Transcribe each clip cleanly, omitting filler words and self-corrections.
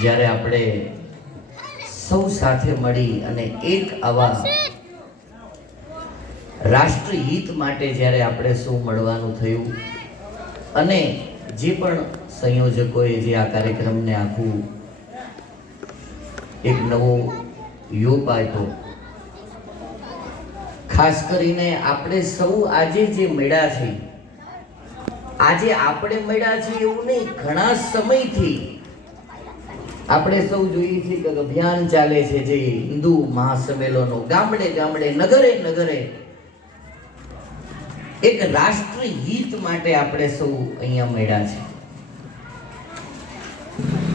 જ્યારે આપણે સૌ સાથે મળી અને એક આવા રાષ્ટ્રહિત માટે જ્યારે આપણે સૌ મળવાનું થયું અને જે પણ સંયોજકોએ જે આ કાર્યક્રમને આખું એક નવો યોગ આપ્યો, ખાસ કરીને આપણે સૌ આજે જે મળ્યા છે, આજે આપણે મળ્યા છીએ એવું નહીં, ઘણા સમયથી આપણે સૌ જોઈએ છીએ કે અભિયાન ચાલે છે જે હિન્દુ મહાસંમેલનો, ગામડે ગામડે, નગરે નગરે એક રાષ્ટ્રહિત માટે આપણે સૌ અહીંયા મળ્યા છે.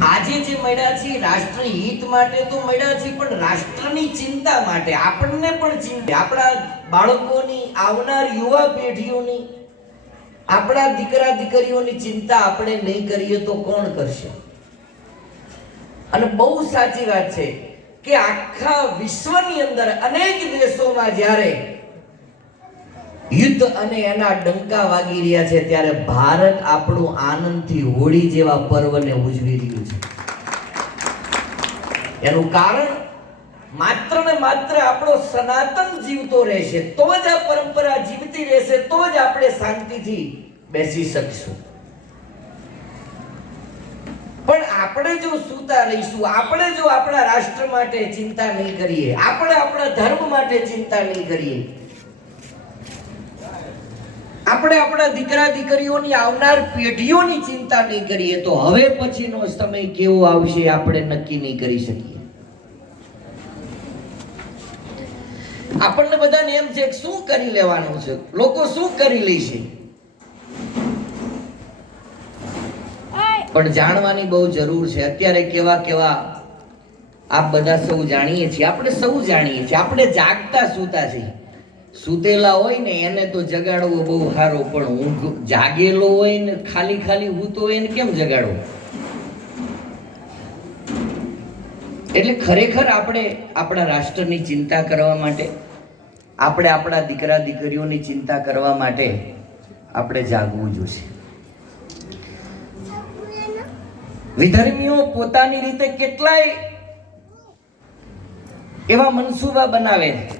આજે જે મળ્યા છે રાષ્ટ્રહિત માટે તો મળ્યા છે, પણ રાષ્ટ્રની ચિંતા માટે, આપણને પણ ચિંતા, આપણા બાળકોની, આવનાર યુવા પેઢીઓની, આપણા દીકરા દીકરીઓની ચિંતા આપણે નહીં કરીએ તો કોણ કરશે? અને બહુ સાચી વાત છે કે આખા વિશ્વની અંદર અનેક દેશોમાં જ્યારે યુદ્ધ અને એના ડંકા વાગી રહ્યા છે, ત્યારે ભારત આપણું આનંદથી હોળી જેવા પર્વને ઉજવી રહ્યું છે. એનું કારણ માત્ર ને માત્ર આપણો સનાતન જીવતો રહેશે તો જ આ પરંપરા જીવતી રહેશે, તો જ આપણે શાંતિથી બેસી શકશું. પણ આપણે જો સૂતા રહીશું, આપણે જો આપણા રાષ્ટ્ર માટે ચિંતા નહીં કરીએ, આપણે આપણા ધર્મ માટે ચિંતા નહીં કરીએ, આપણે આપણા દીકરા દીકરીઓની, આવનાર પેઢીઓની ચિંતા નહીં કરીએ, તો હવે પછીનો સમય કેવો આવશે આપણે નક્કી નહીં કરી શકીએ. આપણને બધાને એમ છે કે શું કરી લેવાનું છે, લોકો શું કરી લેશે, પણ જાણવાની બહુ જરૂર છે. અત્યારે કેવા કેવા આપ બધા સૌ જાણીએ છીએ, આપણે સૌ જાણીએ છીએ, આપણે જાગતા સૂતા છીએ. સૂતેલા હોય ને એને તો જગાડવો બહુ સારો, પણ ઊંઘ જાગેલો હોય ને ખાલી ખાલી સૂતો હોય ને કેમ જગાડવો? એટલે ખરેખર આપણે આપણા રાષ્ટ્રની ચિંતા કરવા માટે, આપણે આપણા દીકરા દીકરીઓની ચિંતા કરવા માટે આપણે જાગવું જોઈશે. વિધર્મીઓ પોતાની રીતે કેટલાય એવા મનસૂબા બનાવે છે,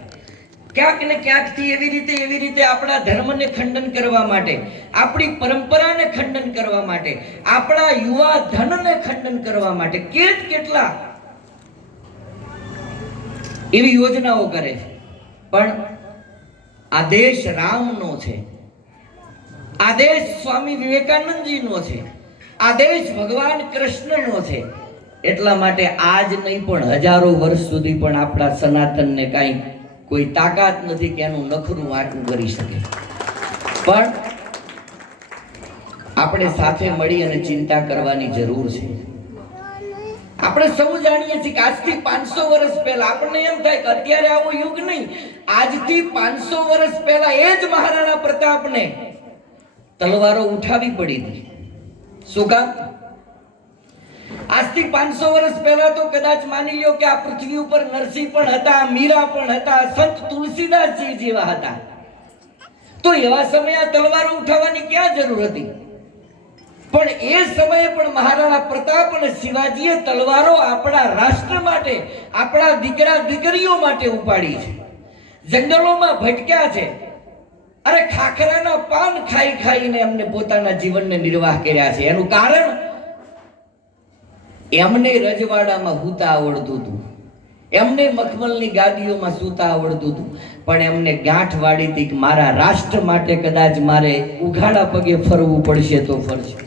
ક્યાંક ને ક્યાંકથી એવી રીતે આપણા ધર્મને ખંડન કરવા માટે, આપણી પરંપરાને ખંડન કરવા માટે, આપણા યુવા ધનને ખંડન કરવા માટે કેટલા એવી યોજનાઓ કરે છે. પણ આ દેશ રામનો છે, આ દેશ સ્વામી વિવેકાનંદજીનો છે, આ દેશ ભગવાન કૃષ્ણનો છે. એટલા માટે આજ નહીં પણ હજારો વર્ષ સુધી પણ આપણા સનાતનને કાંઈ કોઈ તાકાત નથી કે એનું નખરું આટલું કરી શકે. પણ આપણે સાથે મળી અને ચિંતા કરવાની જરૂર છે. આપણે સૌ જાણીએ છીએ કે આજથી 500 વર્ષ પહેલા, આપણને એમ થાય કે અત્યારે આવો યુગ નહીં, આજથી 500 વર્ષ પહેલા એ જ મહારાણા પ્રતાપને તલવારો ઉઠાવી પડી હતી. શું કામ? આજથી 500 વર્ષ પહેલા તો કદાચ માની લ્યો કે આ પૃથ્વી ઉપર નરસિંહ પણ હતા, મીરા પણ હતા, સંત તુલસીદાસજી જેવા હતા. તો એવા સમયે આ તલવારો ઉઠાવવાની ક્યાં જરૂર હતી? પણ એ સમયે પણ મહારાણા પ્રતાપ અને શિવાજીએ તલવારો આપણા રાષ્ટ્ર માટે, આપણા દીકરા દીકરીઓ માટે ઉપાડી છે. જંગલોમાં ભટક્યા છે, અરે ખાખરાના પાન ખાઈ ખાઈને એમને પોતાના જીવનને નિર્વાહ કર્યા છે. એનું કારણ એમને રજવાડામાં સૂતા આવડતું હતું, એમને મખમલની ગાદીઓમાં સૂતા આવડતું હતું, પણ એમને ગાંઠ વાળી હતી કે મારા રાષ્ટ્ર માટે કદાચ મારે ઉઘાડા પગે ફરવું પડશે તો ફરશે.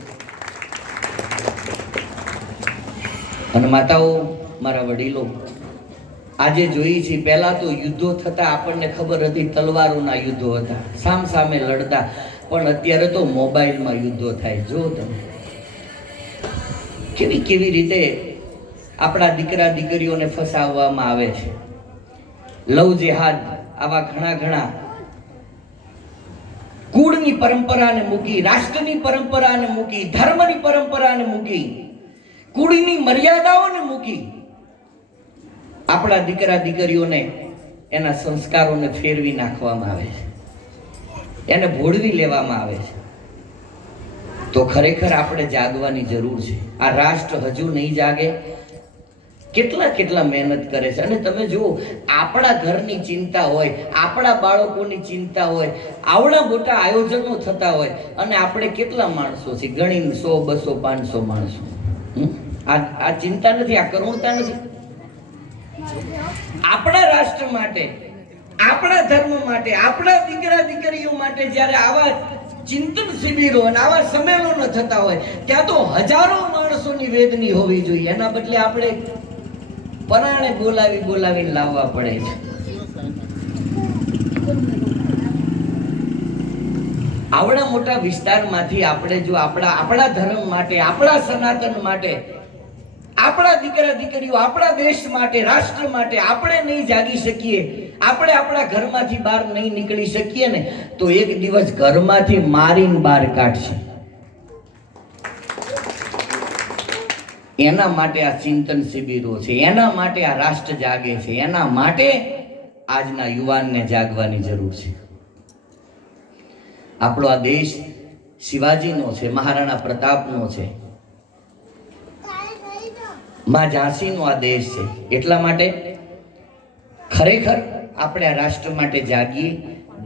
અને માતાઓ, મારા વડીલો, આજે જોઈએ છીએ, પહેલા તો યુદ્ધો થતા આપણને ખબર હતી, તલવારોના યુદ્ધો હતા, સામ સામે લડતા, પણ અત્યારે તો મોબાઈલમાં યુદ્ધો થાય. જો તમે કેવી રીતે આપણા દીકરા દીકરીઓને ફસાવવામાં આવે છે. લવ જેહાદ, આવા ઘણા કુળની પરંપરાને મૂકી, રાષ્ટ્રની પરંપરાને મૂકી, ધર્મની પરંપરાને મૂકી, કુળની મર્યાદાઓને મૂકી, આપણા દીકરા દીકરીઓને એના સંસ્કારોને ફેરવી નાખવામાં આવે છે, એને ભોળવી લેવામાં આવે છે. તો ખરેખર આપણે જાગવાની જરૂર છે. આ રાષ્ટ્ર હજુ નહીં જાગે. કેટલા મહેનત કરે છે. અને તમે જુઓ, આપણા ઘરની ચિંતા હોય, આપણા બાળકોની ચિંતા હોય, આવડા મોટા આયોજનો થતા હોય, અને આપણે કેટલા માણસો છે, ગણીને 100, 200, 500 માણસો. આ ચિંતા નથી, આ કરુણતા નથી. આપણા રાષ્ટ્ર માટે, આપણા ધર્મ માટે, આપણા દીકરા દીકરીઓ માટે જ્યારે આવા ચિંતન શિબિરો અને આવા સંમેલનો થતા હોય, ત્યાં તો હજારો માણસોની વેદની હોવી જોઈએ. એના બદલે આપણે પરાણે બોલાવીને લાવવા પડે છે. આવડા મોટા વિસ્તારમાંથી આપણે જો આપણા ધર્મ માટે, આપણા સનાતન માટે, આપણા દીકરા દીકરીઓ, આપણા દેશ માટે, રાષ્ટ્ર માટે આપણે નહીં જાગી શકીએ, આપણે આપણા ઘરમાંથી બહાર નહીં નીકળી શકીએ ને, તો એક દિવસ ઘરમાંથી મારીને બહાર કાઢશે. એના માટે આ ચિંતન શિબિરો છે, એના માટે આ રાષ્ટ્ર જાગે છે, એના માટે આજના યુવાનને જાગવાની જરૂર છે. આપણો આ દેશ શિવાજીનો છે, મહારાણા પ્રતાપનો છે, માં ઝાંસીનો આ દેશ છે. એટલા માટે ખરેખર આપણે આ રાષ્ટ્ર માટે જાગીએ,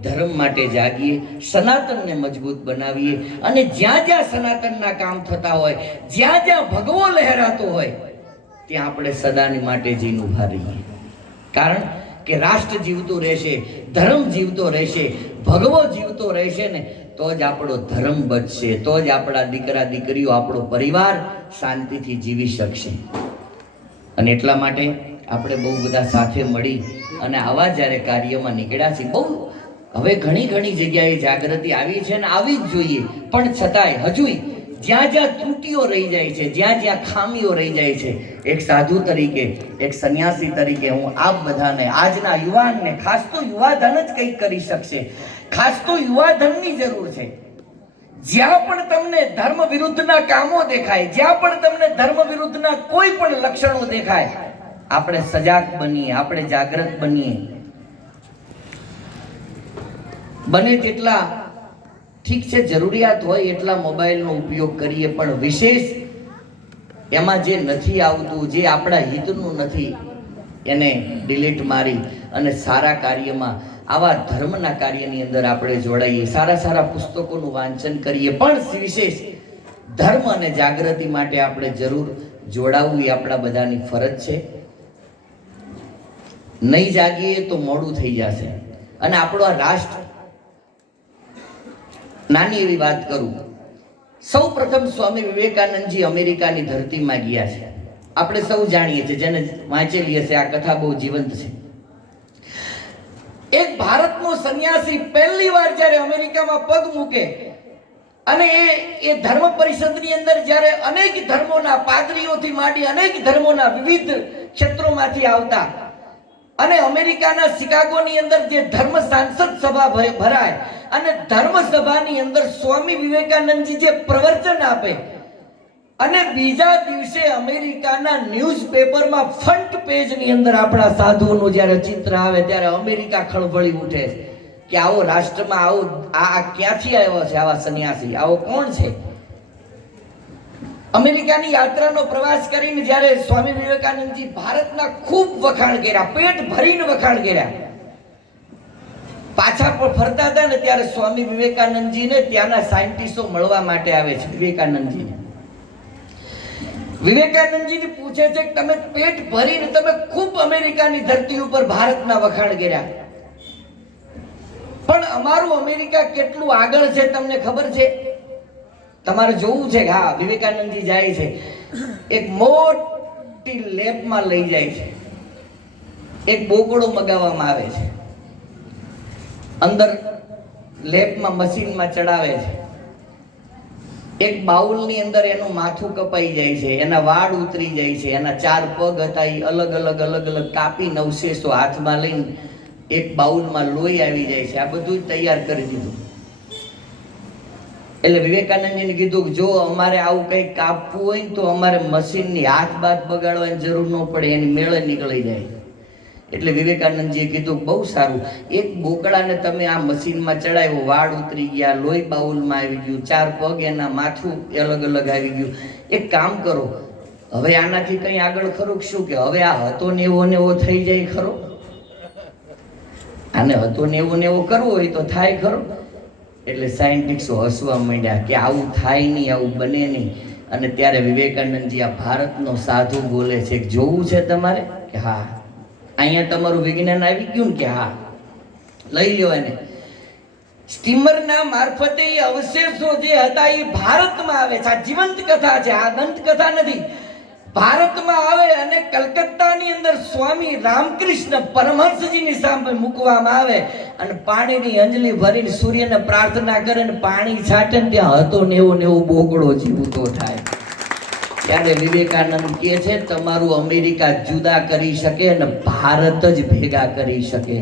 ધર્મ માટે જાગીએ, સનાતનને મજબૂત બનાવીએ, અને જ્યાં જ્યાં સનાતનના કામ થતા હોય, જ્યાં જ્યાં ભગવો લહેરાતો હોય, ત્યાં આપણે સદાની માટે જઈને ઉભા રહીએ. કારણ કે રાષ્ટ્ર જીવતું રહેશે, ધર્મ જીવતો રહેશે, ભગવો જીવતો રહેશે ને, તો જ આપણો ધર્મ બચશે, તો જ આપણા દીકરા દીકરીઓ, આપણો પરિવાર શાંતિથી જીવી શકશે. અને એટલા માટે આપણે બહુ બધા સાથે મળી અને આવા જ્યારે કાર્યમાં નીકળ્યા છીએ. બહુ હવે ઘણી જગ્યાએ જાગૃતિ આવી છે ને આવી જ જોઈએ, પણ છતાંય હજુ જ્યાં જ્યાં ત્રુટીઓ રહી જાય છે, જ્યાં જ્યાં ખામીઓ રહી જાય છે, એક સાધુ તરીકે, એક સંન્યાસી તરીકે હું આપ બધાને, આજના યુવાનને, ખાસ તો યુવાધન જ કંઈક કરી શકશે, ખાસ તો યુવાધનની જરૂર છે. જ્યાં પણ તમને ધર્મ વિરુદ્ધના કામો દેખાય, જ્યાં પણ તમને ધર્મ વિરુદ્ધના કોઈ પણ લક્ષણો દેખાય, આપણે સજાગ બનીએ, આપણે જાગૃત બનીએ. બને તેટલા, ઠીક છે, જરૂરિયાત હોય એટલા મોબાઈલનો ઉપયોગ કરીએ, પણ વિશેષ એમાં જે નથી આવતું, જે આપણા હિતનું નથી, એને ડિલીટ મારી અને સારા કાર્યમાં, આવા ધર્મના કાર્યની અંદર આપણે જોડાઈએ, સારા પુસ્તકોનું વાંચન કરીએ. પણ વિશેષ ધર્મ અને જાગૃતિ માટે આપણે જરૂર જોડાવવું એ આપણા બધાની ફરજ છે. નહીં જાગીએ તો મોડું થઈ જશે. અને આપણો આ રાષ્ટ્ર, નાની એવી વાત કરું, સૌ પ્રથમ સ્વામી વિવેકાનંદજી અમેરિકાની ધરતીમાં ગયા છે. આપણે સૌ જાણીએ છીએ, જેને વાંચેલી હશે, આ કથા બહુ જીવંત છે. એક ભારતનો સંન્યાસી પહેલી વાર જ્યારે અમેરિકામાં પગ મૂકે અને એ ધર્મ પરિષદની અંદર જ્યારે અનેક ધર્મોના પાદરીઓથી માંડી અનેક ધર્મોના વિવિધ ક્ષેત્રોમાંથી આવતા, અને અમેરિકાના શિકાગોની અંદર જે ધર્મ સાંસદ સભા ભરાય, અને ધર્મ સભાની અંદર સ્વામી વિવેકાનંદજી જે પ્રવચન આપે, અને બીજા દિવસે અમેરિકાના ન્યૂઝપેપરમાં ફ્રન્ટ પેજની અંદર આપણા સાધુઓનું જ્યારે ચિત્ર આવે, ત્યારે અમેરિકા ખળભળી ઉઠે કે આવો રાષ્ટ્રમાં આવો આ ક્યાંથી આવ્યો છે, આવા સંન્યાસી, આવો કોણ છે. અમેરિકાની યાત્રાનો પ્રવાસ કરીને જ્યારે સ્વામી વિવેકાનંદજી ભારતના ખૂબ વખાણ કર્યા, પેટ ભરીને વખાણ કર્યા, પાછા પણ ફરતા હતા ને, ત્યારે સ્વામી વિવેકાનંદજીને ત્યાંના સાયન્ટિસ્ટો મળવા માટે આવે છે. વિવેકાનંદજીને પૂછે છે કે તમે પેટ ભરીને તમે ખૂબ અમેરિકાની ધરતી ઉપર ભારતના વખાણ કર્યા, પણ અમારું અમેરિકા કેટલું આગળ છે તમને ખબર છે? તમારે જોવું છે કે હા, વિવેકાનંદજી જાય છે, એક મોટી લેબમાં લઈ જાય છે, એક બોકડો મગાવવામાં આવે છે, અંદર લેબમાં મશીનમાં ચડાવે છે, એક બાઉલની અંદર એનું માથું કપાઈ જાય છે, એના વાળ ઉતરી જાય છે, એના 4 પગ હતા એ અલગ અલગ કાપી નવશેષો હાથમાં લઈને એક બાઉલમાં લોહી આવી જાય છે. આ બધું તૈયાર કરી દીધું. એટલે વિવેકાનંદજીને કીધું કે જો અમારે આવું કંઈક કાપવું હોય તો અમારે મશીનની હાથ બાથ બગાડવાની જરૂર ન પડે, એની મેળે નીકળી જાય. એટલે વિવેકાનંદજીએ કીધું બહુ સારું, એક બોકડાને તમે આ મશીનમાં ચડાવ્યો, વાળ ઉતરી ગયા, લોહી બાઉલમાં આવી ગયું, 4 પગ એના, માથું અલગ અલગ આવી ગયું. એક કામ કરો, હવે આનાથી કંઈ આગળ ખરું શું, કે હવે આ હતો ને એવો થઈ જાય ખરો? આને હતો ને એવો કરવો હોય તો થાય ખરો? એટલે સાયન્ટિસ્ટો હસવા માંડ્યા કે આવું થાય નહીં, આવું બને નહીં. અને ત્યારે વિવેકાનંદજી આ ભારતનો સાધુ બોલે છે, જોવું છે તમારે? કે હા. અહીંયા તમારું વિજ્ઞાન આવી ગયું ને? કે હા. લઈ લ્યો એને. સ્ટીમરના મારફતે એ અવશેષો જે હતા એ ભારતમાં આવે છે. આ જીવંત કથા છે, આ દંત કથા નથી. ભારતમાં આવે અને કલકત્તાની અંદર સ્વામી રામકૃષ્ણ પરમહંસજીની સામે મૂકવામાં આવે અને પાણીની અંજલિ ભરીને સૂર્યને પ્રાર્થના કરે ને પાણી છાંટે ને ત્યાં હતો ને એવો બોકડો જીવતો થાય. ત્યારે વિવેકાનંદ કહે છે, તમારું અમેરિકા જુદા કરી શકે અને ભારત જ ભેગા કરી શકે.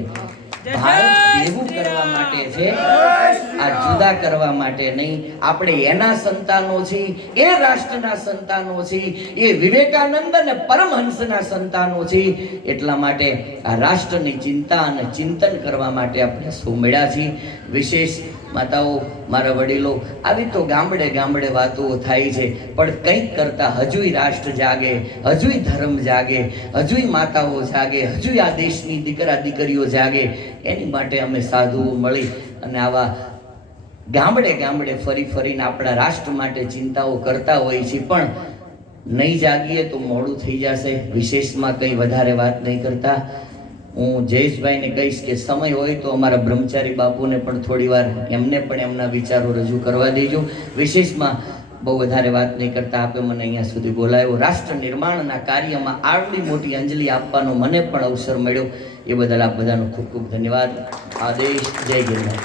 ભારત ભેગું કરવા માટે છે, આ જુદા કરવા માટે નહીં. આપણે એના સંતાનો છીએ, એ રાષ્ટ્રના સંતાનો છીએ, એ વિવેકાનંદ અને પરમહંસના સંતાનો છીએ. એટલા માટે આ રાષ્ટ્રની ચિંતા અને ચિંતન કરવા માટે આપણે સૌ મળ્યા છીએ. વિશેષ માતાઓ, મારા વડીલો, આવી તો ગામડે ગામડે વાતો થાય છે, પણ કંઈક કરતા હજુય રાષ્ટ્ર જાગે, હજુય ધર્મ જાગે, હજુય માતાઓ જાગે, હજુય આ દેશની દીકરા દીકરીઓ જાગે. એની માટે અમે સાધુઓ મળી અને આવા ગામડે ગામડે ફરીને આપણા રાષ્ટ્ર માટે ચિંતાઓ કરતા હોઈએ છીએ. પણ નહીં જાગીએ તો મોડું થઈ જશે. વિશેષમાં કંઈ વધારે વાત નહીં કરતા હું જયેશભાઈને કહીશ કે સમય હોય તો અમારા બ્રહ્મચારી બાપુને પણ થોડી વાર એમને પણ એમના વિચારો રજૂ કરવા દેજો. વિશેષમાં બહુ વધારે વાત નહીં કરતા આપે મને અહીંયા સુધી બોલાવ્યો. રાષ્ટ્ર નિર્માણના કાર્યમાં આટલી મોટી અંજલિ આપવાનો મને પણ અવસર મળ્યો, એ બદલ આપ બધાનો ખૂબ ખૂબ ધન્યવાદ. આદેશ. જય ગિરનાર.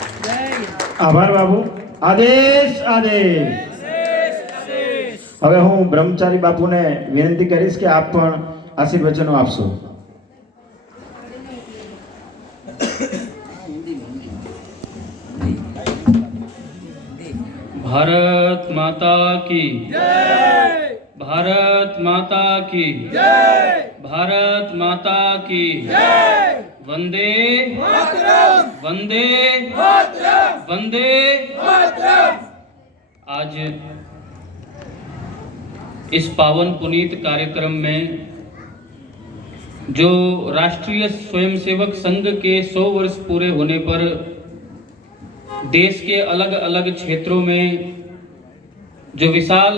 આભાર બાબુ. આદેશ. આદેશ. હવે હું બ્રહ્મચારી બાપુને વિનંતી કરીશ કે આપ પણ આશીર્વચનો આપશો. भारत माता की जय, भारत माता की जय, भारत माता की जय, वंदे मातरम, वंदे मातरम, वंदे मातरम। आज इस पावन पुनीत कार्यक्रम में जो राष्ट्रीय स्वयंसेवक संघ के 100 वर्ष पूरे होने पर देश के अलग अलग क्षेत्रों में जो विशाल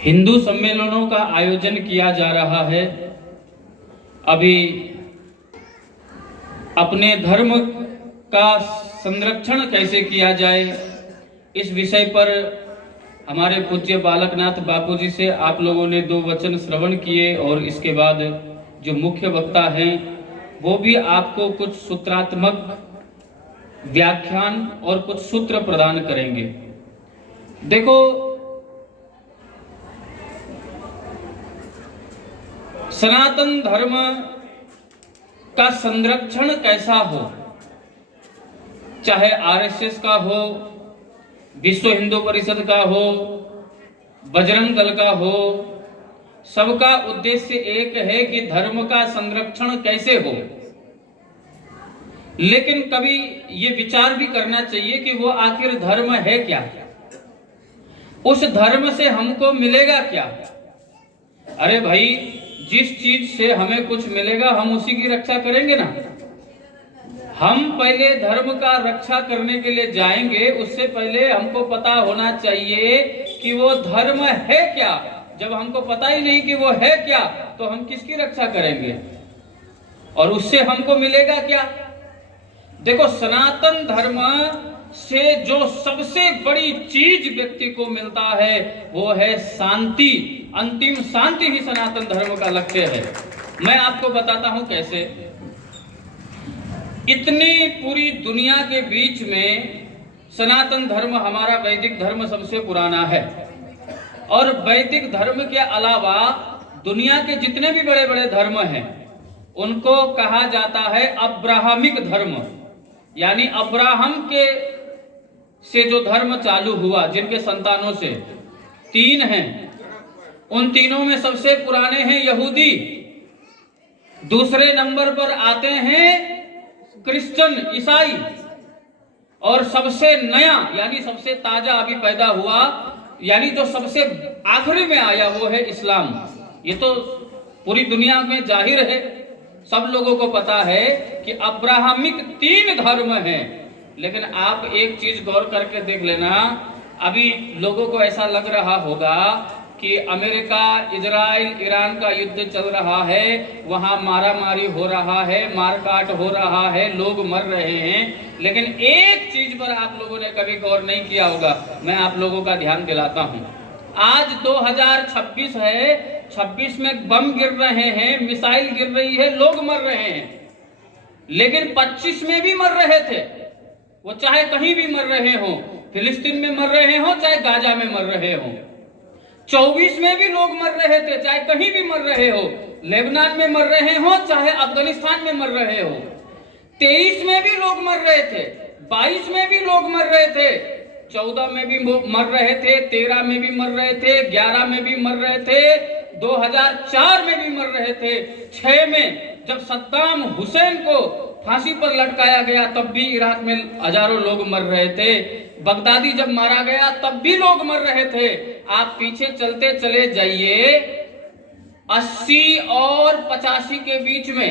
हिंदू सम्मेलनों का आयोजन किया जा रहा है, अभी अपने धर्म का संरक्षण कैसे किया जाए इस विषय पर हमारे पूज्य बालकनाथ बापू जी से आप लोगों ने 2 वचन श्रवण किए और इसके बाद जो मुख्य वक्ता हैं वो भी आपको कुछ सूत्रात्मक व्याख्यान और कुछ सूत्र प्रदान करेंगे। देखो, सनातन धर्म का संरक्षण कैसा हो, चाहे आरएसएस का हो, विश्व हिंदू परिषद का हो, बजरंग दल का हो, सबका उद्देश्य एक है कि धर्म का संरक्षण कैसे हो। लेकिन कभी ये विचार भी करना चाहिए कि वो आखिर धर्म है क्या, उस धर्म से हमको मिलेगा क्या। अरे भाई, जिस चीज से हमें कुछ मिलेगा हम उसी की रक्षा करेंगे ना। हम पहले धर्म का रक्षा करने के लिए जाएंगे, उससे पहले हमको पता होना चाहिए कि वो धर्म है क्या। जब हमको पता ही नहीं कि वो है क्या तो हम किसकी रक्षा करेंगे और उससे हमको मिलेगा क्या। देखो, सनातन धर्म से जो सबसे बड़ी चीज व्यक्ति को मिलता है वो है शांति। अंतिम शांति ही सनातन धर्म का लक्ष्य है। मैं आपको बताता हूं कैसे। इतनी पूरी दुनिया के बीच में सनातन धर्म, हमारा वैदिक धर्म सबसे पुराना है और वैदिक धर्म के अलावा दुनिया के जितने भी बड़े बड़े धर्म हैं उनको कहा जाता है अब्राहमिक धर्म, यानी अब्राहम के से जो धर्म चालू हुआ, जिनके संतानों से 3 हैं, उन तीनों में सबसे पुराने हैं यहूदी। दूसरे नंबर पर आते हैं क्रिश्चियन, ईसाई, और सबसे नया यानी सबसे ताजा अभी पैदा हुआ यानी जो सबसे आखिरी में आया वो है इस्लाम। ये तो पूरी दुनिया में जाहिर है, सब लोगों को पता है कि अब्राहमिक 3 धर्म हैं। लेकिन आप एक चीज गौर करके देख लेना, अभी लोगों को ऐसा लग रहा होगा कि अमेरिका, इजराइल, ईरान का युद्ध चल रहा है, वहां मारामारी हो रहा है, मारकाट हो रहा है, लोग मर रहे हैं। लेकिन एक चीज पर आप लोगों ने कभी गौर नहीं किया होगा, मैं आप लोगों का ध्यान दिलाता हूं। आज 2026 है, 26 में बम गिर रहे हैं, मिसाइल गिर रही है, लोग मर रहे हैं। लेकिन 25 में भी मर रहे थे, वो चाहे कहीं भी मर रहे हो, फिलिस्तीन में मर रहे हो चाहे गाजा में मर रहे हो। 24 में भी लोग मर रहे थे, चाहे कहीं भी मर रहे हो, लेबनान में मर रहे हो चाहे अफगानिस्तान में मर रहे हो। 23 में भी लोग मर रहे थे, 22 में भी लोग मर रहे थे, 14 में भी मर रहे थे, 13 में भी मर रहे थे, 11 में भी मर रहे थे, 2004 में भी मर रहे थे, 6 में जब सद्दाम हुसैन को फांसी पर लटकाया गया तब भी इराक में हजारों लोग मर रहे थे, बगदादी जब मारा गया तब भी लोग मर रहे थे। आप पीछे चलते चले जाइए, 80 और 85 के बीच में,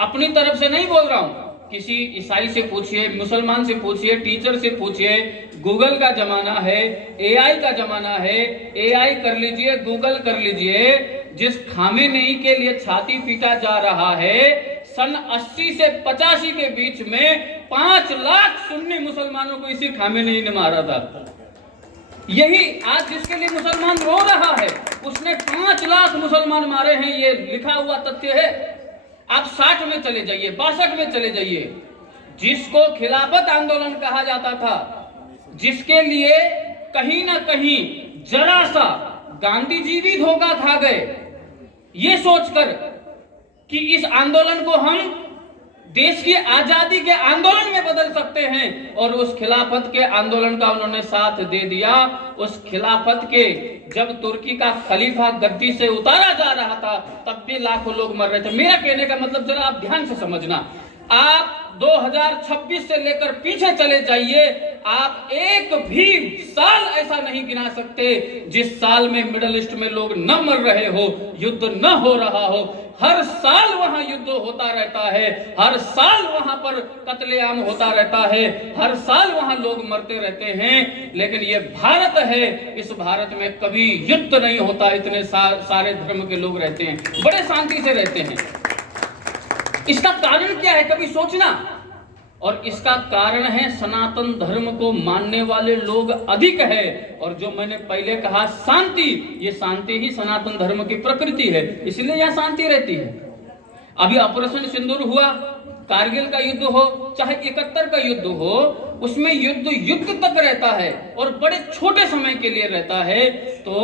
अपनी तरफ से नहीं बोल रहा हूं, किसी ईसाई से पूछिए, मुसलमान से पूछिए, टीचर से पूछिए, गूगल का जमाना है, एआई का जमाना है, एआई कर लीजिए, गूगल कर लीजिए। जिस खामेनेई के लिए छाती पीटा जा रहा है, सन 80 से 85 के बीच में 5 लाख सुन्नी मुसलमानों को इसी खामेनेई ने मारा था। यही आज जिसके लिए मुसलमान रो रहा है, उसने 5 लाख मुसलमान मारे हैं, ये लिखा हुआ तथ्य है। आप 60 में चले जाइए, 62 में चले जाइए, जिसको खिलाफत आंदोलन कहा जाता था, जिसके लिए कहीं ना कहीं जरा सा गांधी जी भी धोखा खा गए, ये सोचकर कि इस आंदोलन को हम देश की आजादी के आंदोलन में बदल सकते हैं, और उस खिलाफत के आंदोलन का उन्होंने साथ दे दिया। उस खिलाफत के जब तुर्की का खलीफा गद्दी से उतारा जा रहा था तब भी लाखों लोग मर रहे थे। मेरा कहने का मतलब जरा आप ध्यान से समझना, आप 2026 से लेकर पीछे चले जाइए, आप एक भी साल ऐसा नहीं गिना सकते जिस साल में मिडिल ईस्ट में लोग न मर रहे हो, युद्ध न हो रहा हो। हर साल वहां युद्ध होता रहता है, हर साल वहां पर कत्लेआम होता रहता है, हर साल वहां लोग मरते रहते हैं। लेकिन ये भारत है, इस भारत में कभी युद्ध नहीं होता, इतने सारे धर्म के लोग रहते हैं, बड़े शांति से रहते हैं। इसका कारण क्या है, कभी सोचना। और इसका कारण है सनातन धर्म को मानने वाले लोग अधिक है, और जो मैंने पहले कहा शांति, ये शांति ही सनातन धर्म की प्रकृति है, इसलिए यहां शांति रहती है। अभी ऑपरेशन सिंदूर हुआ, कारगिल का युद्ध हो चाहे 71 का युद्ध हो, उसमें युद्ध तक रहता है और बड़े छोटे समय के लिए रहता है। तो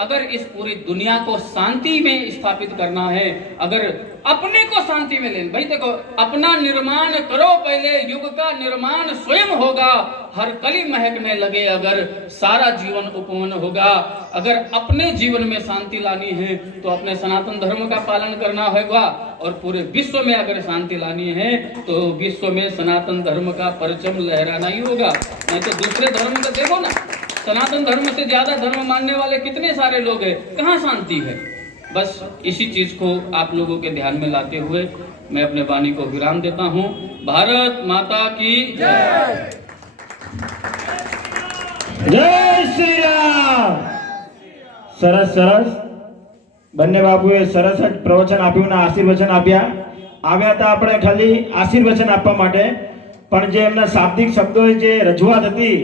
अगर इस पूरी दुनिया को शांति में स्थापित करना है, अगर अपने को शांति में लेना, भाई देखो, अपना निर्माण करो पहले, युग का निर्माण स्वयं होगा। हर कली महकने लगे अगर, सारा जीवन उपवन होगा। अगर अपने जीवन में शांति लानी है तो अपने सनातन धर्म का पालन करना होगा, और पूरे विश्व में अगर शांति लानी है तो विश्व में सनातन धर्म का परचम लहराना ही होगा। नहीं तो दूसरे धर्म को देखो ना, सनातन धर्म से ज्यादा धर्म मानने वाले कितने सारे लोग हैं, कहाँ शांति है। बस इसी चीज को आप लोगों के ध्यान में लाते हुए मैं अपने वाणी को विराम देता हूँ। भारत माता की जय। જય શ્રી રામ। સરસ સરસ, બંને બાપુએ સરસ જ પ્રવચન આપ્યું ને આશીર્વચન આપ્યા। આવ્યા હતા આપણે ખાલી આશીર્વચન આપવા માટે, પણ જે એમના શાબ્દિક શબ્દોએ જે રજૂઆત હતી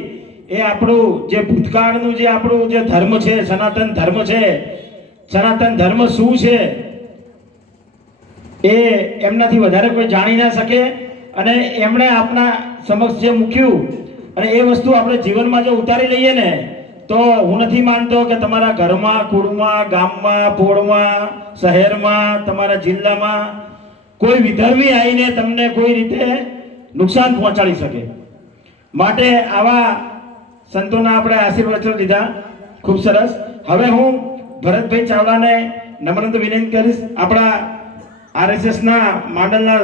એ આપણું જે ભૂતકાળનું જે આપણું જે ધર્મ છે, સનાતન ધર્મ છે, સનાતન ધર્મ શું છે એ એમનાથી વધારે કોઈ જાણી ના શકે, અને એમણે આપણા સમક્ષ જે મૂક્યું અને એ વસ્તુ આપણે જીવનમાં જો ઉતારી લઈએ ને તો હું નથી માનતો કે તમારા ઘરમાં, કુળમાં, ગામમાં, પોળમાં, શહેરમાં, તમારા જિલ્લામાં કોઈ વિધર્મી આવીને તમને કોઈ રીતે નુકસાન પહોંચાડી શકે। માટે આવા સંતોના આપણે આશીર્વાદ લીધા, ખૂબ સરસ। હવે હું ભરતભાઈ ચાવડાને નમ્રતા વિનંતી કરીશ, આપણા આરએસએસ ના માંડલના